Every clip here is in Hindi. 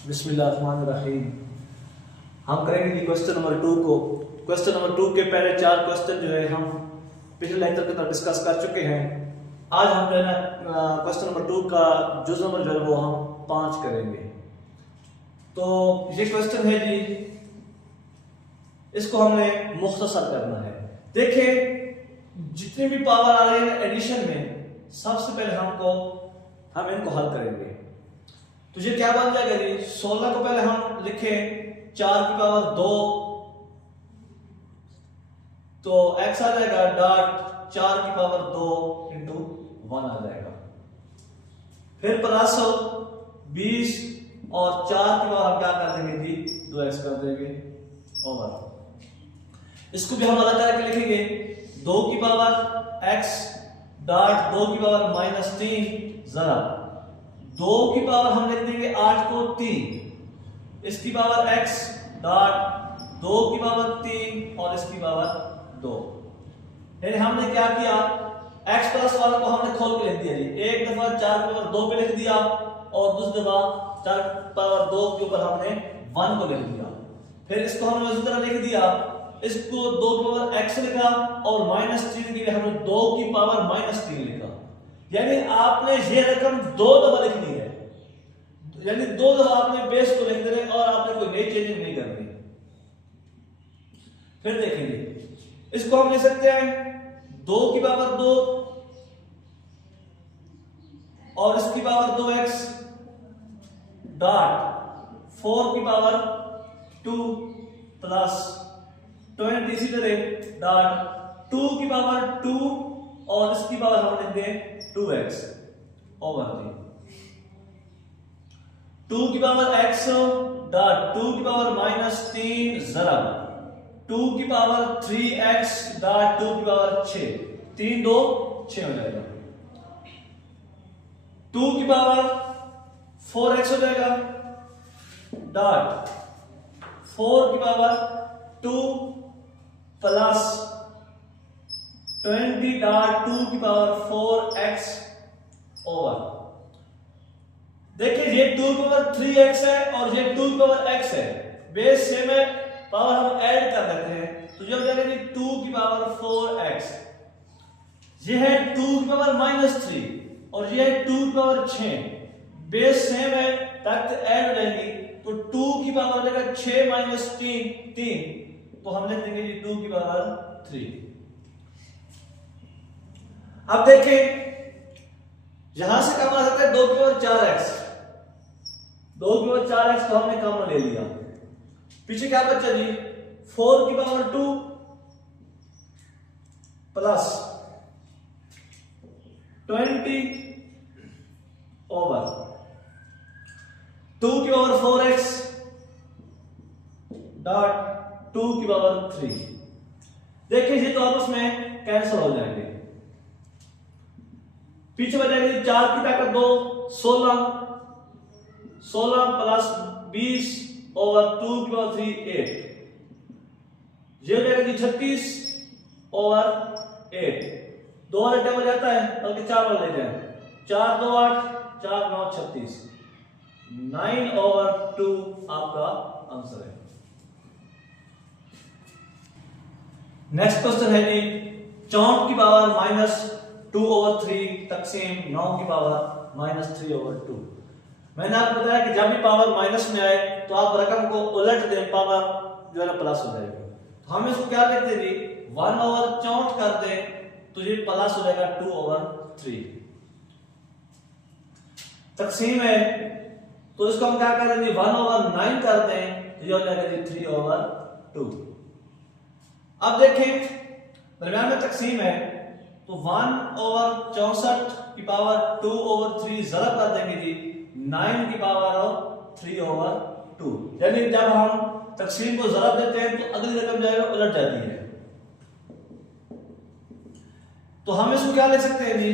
बिस्मिल्लाहिर्रहमानिर्रहीम। हम करेंगे जी क्वेश्चन नंबर 2 को। क्वेश्चन नंबर 2 के पहले 4 क्वेश्चन जो है हम पिछले लेक्चर के अंदर डिस्कस कर चुके हैं। आज हम जो है ना क्वेश्चन नंबर 2 का जुज़ नंबर जो है वो हम 5 करेंगे। तो ये क्वेश्चन है जी, इसको हमने मुख्तसर करना है। देखिए जितनी भी पावर आ रही है एडिशन में, सबसे पहले हम इनको हल करेंगे। तो ये क्या बन जाएगा जी, 16 को पहले हम लिखें 4 की पावर 2, तो x आ जाएगा डॉट 4 की पावर 2 इंटू 1 आ जाएगा। फिर प्लस 20 और 4 की पावर हम क्या कर देंगे जी, 2x कर देंगे ओवर। इसको भी हम अलग करके लिखेंगे 2 की पावर x डॉट 2 की पावर -3 जरा 2 की पावर हम लिख देंगे 8 को 3, इसकी पावर x डॉट 2 की पावर 3 और इसकी पावर 2। यानी हमने क्या किया, x प्लस 1 को हमने खोल के लिख दिया जी। एक दफा 4 की पावर 2 पे लिख दिया और दूसरी दफा 4 की पावर 2 के ऊपर हमने 1 को लिख दिया। फिर इसको हमने उसी तरह लिख दिया, इसको 2 की पावर x लिखा और -3 के लिए हमने 2 की पावर -3 लिखा। यानी आपने ये रकम 2 दफा लिखनी है, यानी 2 दफा आपने बेस को लिख देना और आपने कोई नई चेंजिंग नहीं करनी। फिर देखेंगे, इसको हम लिख सकते हैं 2 की पावर 2 और इसकी पावर 2x डॉट 4 की पावर 2 प्लस 20 इसी तरह डॉट 2 की पावर 2 और इसकी पावर हम लिख दें 2x ओवर 3। 2 की पावर x डॉट 2 की पावर -3 जरा 2 की पावर 3x डॉट 2 की पावर 6, 3 2 6 हो जाएगा। 2 की पावर 4x हो जाएगा डॉट 4 की पावर 2 प्लस 20 डॉट 2 की पावर 4x ओवर। देखिए ये 2 की पावर 3x है और ये 2 की पावर x है, बेस सेम है, पावर हम ऐड कर लेते हैं तो ये हो जाएगा 2 की पावर 4x। ये है 2 की पावर -3 और ये है 2 की पावर 6, बेस सेम है, ताकत ऐड हो जाएगी तो 2 की पावर हो जाएगा 6 - 3 तो हम लिख देंगे जी 2 की पावर 3। अब देखें यहां से कम आ सकता है 2 की पावर 4x, 2 की पावर 4x को हमने कॉमन ले लिया। पीछे क्या बचा जी, 4 की पावर 2 प्लस 20 ओवर 2 की पावर 4x डॉट 2 की पावर 3। देखिए ये तो आपस में कैंसिल हो जाएंगे। पीछे बचाएंगे 4 की ताकत 2 16 प्लस 20 ओवर 2 की पावर 3 8, ये हो जाएगा 36 ओवर 8। 2 वाला टेबल जाता है बल्कि 4 वाला ले जाए, 4 2 8 4 9 36, 9 ओवर 2 आपका आंसर है। नेक्स्ट क्वेश्चन है जी, 64 की पावर -2 ओवर 3 तकसीम 9 की पावर -3 ओवर 2। मैंने आपको बताया कि जब भी पावर माइनस में आए तो आप रकम को उलट दें, पावर जो है ना प्लस हो जाएगी। तो हम इसको क्या लिखते हैं जी, 1 ओवर 64 कर दें तो ये प्लस हो जाएगा 2 ओवर 3। तकसीम है तो इसको हम क्या कर देंगे 1 ओवर 9 कर दें तो ये हो जाएगा जी 3 ओवर 2। अब देखें दरम्यान में तकसीम है तो 1 ओवर 64 की पावर 2 ओवर 3 जरा कर देंगे जी 9 की पावर 3 ओवर 2। यानी जब हम तकसीम को जरा देते हैं तो अगली रकम जाएगा उलट जाती है। तो हम इसको क्या लिख सकते हैं जी,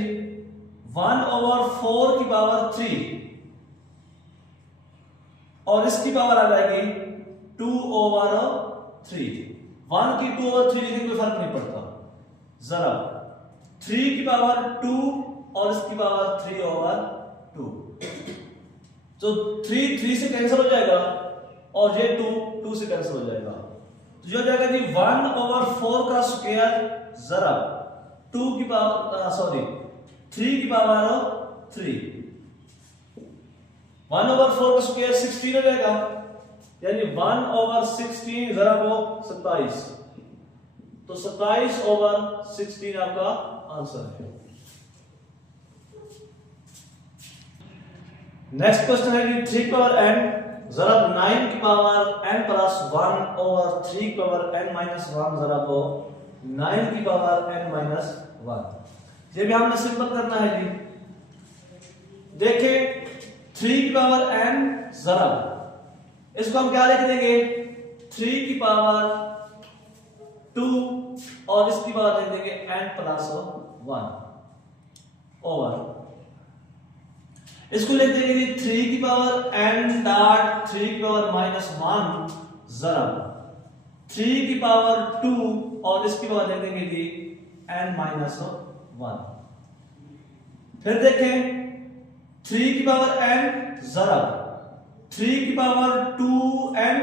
1 ओवर 4 की पावर 3 और इसकी पावर आ जाएगी 2 ओवर 3। 1 की 2 ओवर 3 लिखने कोई फर्क नहीं पड़ता, जरा 3 की पावर 2 और इसकी पावर 3 ओवर 2। तो 3 से कैंसिल हो जाएगा और ये 2 से कैंसिल हो जाएगा। तो जो हो जाएगा जी 1/4 का स्क्वायर जरा 3 की पावर 3। 1/4 का स्क्वायर 16 हो जाएगा, यानी 1/16 जरा वो 27। तो 27/16 आपका आंसर है। नेक्स्ट क्वेश्चन है कि 3 पावर n जरा 9 की पावर n प्लस 1/3 की पावर n माइनस 1 जरा वो 9 की पावर n माइनस 1। ये भी हमने सिंपल करना है जी। देखिए 3 की पावर n जरा, इसको हम क्या लिख देंगे 3 की पावर 2 और इसकी पावर लिख देंगे n प्लस 1 ओवर, इसको लिख देंगे 3 की पावर n डॉट 3 की पावर माइनस 1 जरा 3 की पावर 2 और इसकी पावर लिख देंगे जी n माइनस 1। फिर देखें 3 की पावर n जरा 3 की पावर 2n,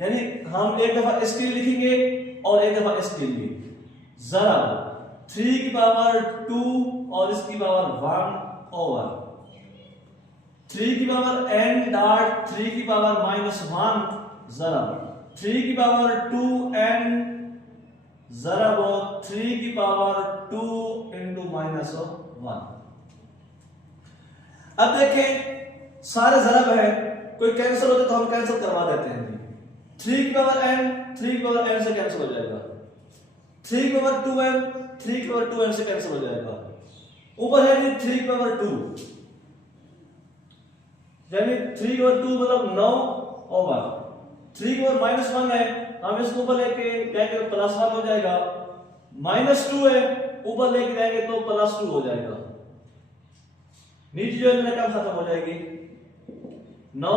यानी हम एक दफा इसके लिए लिखेंगे और एक दफा इसके लिए जरा 3 की पावर 2 और इसकी पावर 1 ओवर 3 की पावर n डॉट 3 की पावर माइनस 1 जरा 3 की पावर 2n जरा वो 3 की पावर 2 इंटू माइनस 1। अब देखें सारे जरब है, कोई कैंसिल होते तो हम कैंसिल करवा देते हैं। 3 की पावर n 3 की पावर n से कैंसिल हो जाएगा, 3 की पावर 2n 3 की पावर 2n से कैंसिल हो जाएगा। ऊपर है जी 3 की पावर 2, यानी 3 की पावर 2 मतलब 9 ओवर 3 की पावर माइनस 1 है, हम इसको ऊपर लेके जाएंगे तो प्लस 1 हो जाएगा, माइनस 2 है ऊपर लेके जाएंगे तो प्लस 2 हो जाएगा, नीचे जो है क्या खत्म हो जाएगी 9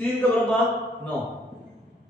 3 का बराबर 9,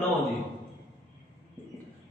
9 जी,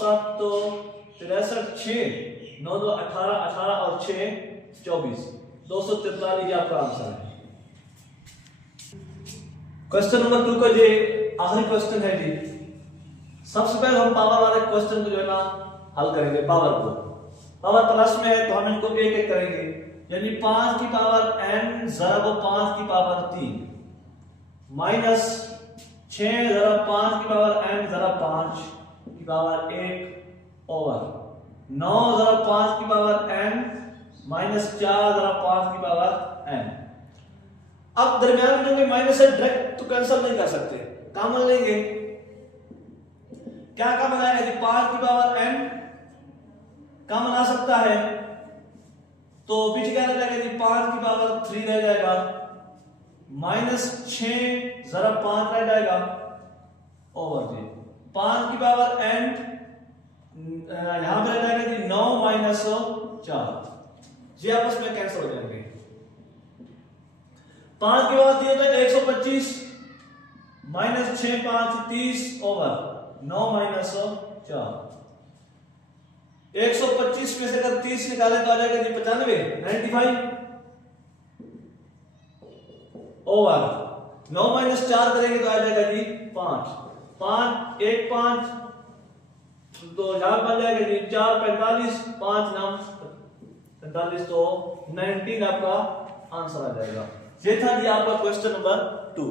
7 तो 63, 6 9 2 18, 18 और 6 24, 243 ये आपका आंसर है। क्वेश्चन नंबर 2 का ये आखिरी क्वेश्चन है जी। सबसे पहले हम पावर वाले क्वेश्चन को जो है ना हल करेंगे। पावर को पावर प्लस में है तो हम इनको एक एक करेंगे, यानी 5 की पावर n ज़रब 5 की पावर 3 माइनस 6 ज़रब 5 की पावर n ज़रब 5 की पावर 1 ओवर 9 ज़रब 5 की पावर n माइनस 4 ज़रब 5 की पावर n। अब दरमियान में जो माइनस है डायरेक्ट तो कैंसिल नहीं कर सकते, कॉमन लेंगे। क्या कॉमन आएगा यदि 5 की पावर n कॉमन आ सकता है तो पीछे क्या रह जाएगा यदि 5 की पावर 3 रह जाएगा, माइनस 6 ज़रब 5 रह जाएगा ओवर जी 5 की पावर n यहां पर रह जाएगा जी 9 माइनस 4, ये आपस में कैंसिल हो जाएंगे। 5 की पावर 3 होता है 125 माइनस 6 5 30 ओवर 9 माइनस 4, 125 में से अगर 30 निकाले तो आ जाएगा जी 95 95 ओवर 9 माइनस 4 करेंगे तो आ जाएगा जी 5 5 1 5 तो यहां बन जाएगा जी 4 45 5 9 45 तो 19 आपका आंसर आ जाएगा। ये था जी आपका क्वेश्चन नंबर 2।